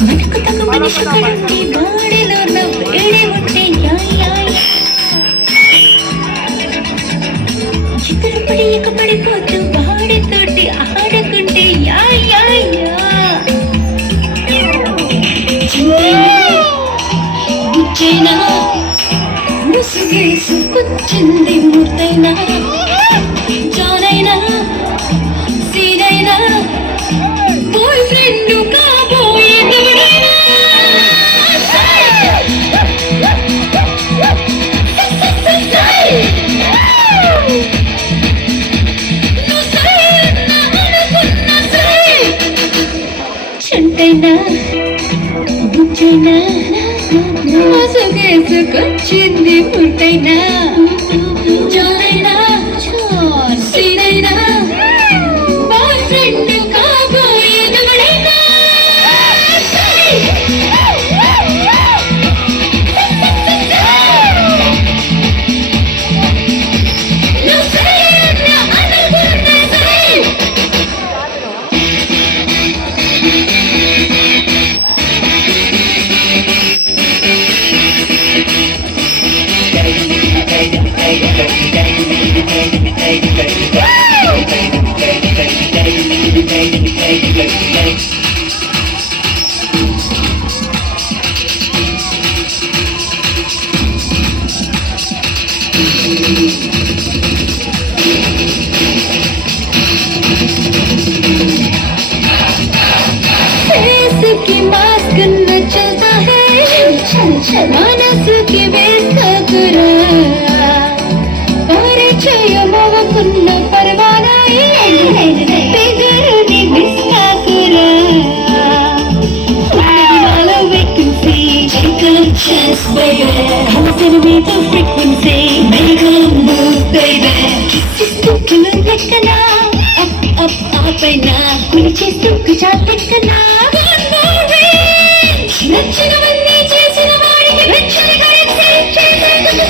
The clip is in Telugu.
మనకు తగ్గ మనిషి కడుంటే బాడీలో ఉన్న వేడి ఉంటే చిత్తరపడి ఎక్కపడిపోతూ బాడీతోటి ఆడుకుంటే బుచ్చైనా ముసుగేసుకొచ్చింది మూర్తైనా జానైనా సీనైనా బాయ్ ఫ్రెండ్ కాబోయే దేవుడైనా చంటైనా బుచ్చైనా మోసగేసుకొచ్చింది పుట్టైనా జానైనా సీనైనా బాయ్ ఫ్రెండ్ కాబోయే దేవుడైనా की मास्क न चलता है మనసుకి వేస్తకురా పరిచయమవకున్న పర్వానాయి బిగరుని మిస్కాకురా నాలో vacancy చిక్కల chess baby centimeter frequency make a move baby కిస్సుకుల లెక్కన అప్ పైన కులిచేస్తుకు చాలెక్కనా నచ్చినవన్నీ చేసిన వాడికి వెచ్చని కరెన్సీ చేసేందుకు